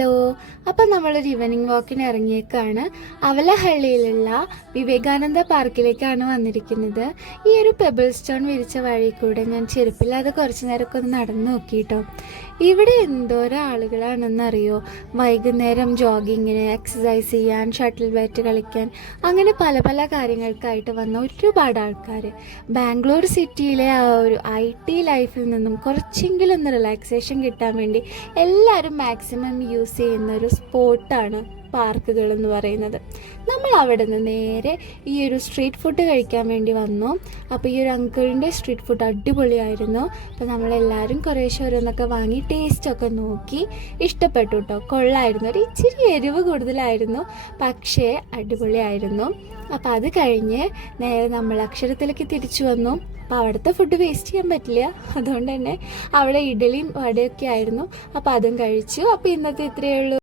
Hello. അപ്പം നമ്മളൊരു evening വാക്കിന് ഇറങ്ങിയേക്കാണ്. അവലഹള്ളിയിലുള്ള വിവേകാനന്ദ പാർക്കിലേക്കാണ് വന്നിരിക്കുന്നത്. ഈ ഒരു പെബിൾ സ്റ്റോൺ വിരിച്ച വഴി കൂടെ ഞാൻ ചെരുപ്പില്ലാതെ കുറച്ച് നേരമൊക്കെ ഒന്ന് നടന്നു നോക്കിയിട്ടോ. ഇവിടെ എന്തോരം ആളുകളാണെന്നറിയോ. വൈകുന്നേരം ജോഗിങ്ങിന്, എക്സസൈസ് ചെയ്യാൻ, ഷട്ടിൽ ബാറ്റ് കളിക്കാൻ, അങ്ങനെ പല പല കാര്യങ്ങൾക്കായിട്ട് വന്ന ഒരുപാട് ആൾക്കാർ. ബാംഗ്ലൂർ സിറ്റിയിലെ ആ ഒരു IT ലൈഫിൽ നിന്നും കുറച്ചെങ്കിലും ഒന്ന് റിലാക്സേഷൻ കിട്ടാൻ വേണ്ടി എല്ലാവരും മാക്സിമം യൂസ് ചെയ്യുന്ന ഒരു സ്പോട്ടാണ് പാർക്കുകൾ എന്ന് പറയുന്നത്. നമ്മൾ അവിടെ നിന്ന് നേരെ ഈ ഒരു സ്ട്രീറ്റ് ഫുഡ് കഴിക്കാൻ വേണ്ടി വന്നു. അപ്പോൾ ഈ ഒരു അങ്കിളിൻ്റെ സ്ട്രീറ്റ് ഫുഡ് അടിപൊളിയായിരുന്നു. അപ്പോൾ നമ്മളെല്ലാവരും കുറേശ്ശെ ഓരോന്നൊക്കെ വാങ്ങി ടേസ്റ്റൊക്കെ നോക്കി ഇഷ്ടപ്പെട്ടു കേട്ടോ. കൊള്ളായിരുന്നു. ഒരു ഇച്ചിരി എരിവ് കൂടുതലായിരുന്നു, പക്ഷേ അടിപൊളിയായിരുന്നു. അപ്പോൾ അത് കഴിഞ്ഞ് നേരെ നമ്മൾ അക്ഷരത്തിലേക്ക് തിരിച്ചു വന്നു. അപ്പോൾ അവിടുത്തെ ഫുഡ് വേസ്റ്റ് ചെയ്യാൻ പറ്റില്ല, അതുകൊണ്ട് തന്നെ അവിടെ ഇഡലിയും വടയൊക്കെ ആയിരുന്നു. അപ്പോൾ അതും കഴിച്ചു. അപ്പോൾ ഇന്നത്തെ ഇത്രയേ ഉള്ളൂ.